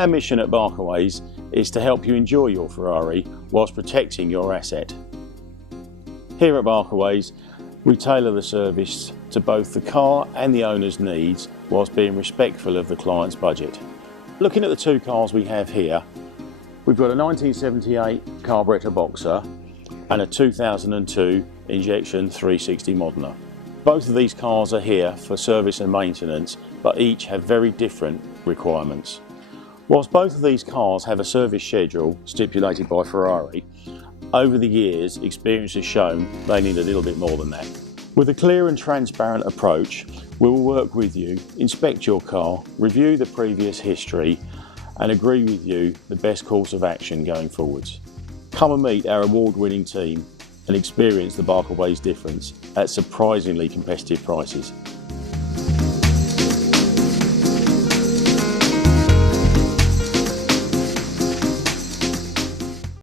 Our mission at Barkaways is to help you enjoy your Ferrari whilst protecting your asset. Here at Barkaways, we tailor the service to both the car and the owner's needs whilst being respectful of the client's budget. Looking at the two cars we have here, we've got a 1978 carburettor Boxer and a 2002 injection 360 Modeler. Both of these cars are here for service and maintenance, but each have very different requirements. Whilst both of these cars have a service schedule stipulated by Ferrari, over the years experience has shown they need a little bit more than that. With a clear and transparent approach, we will work with you, inspect your car, review the previous history and agree with you the best course of action going forwards. Come and meet our award-winning team and experience the Barkaways difference at surprisingly competitive prices.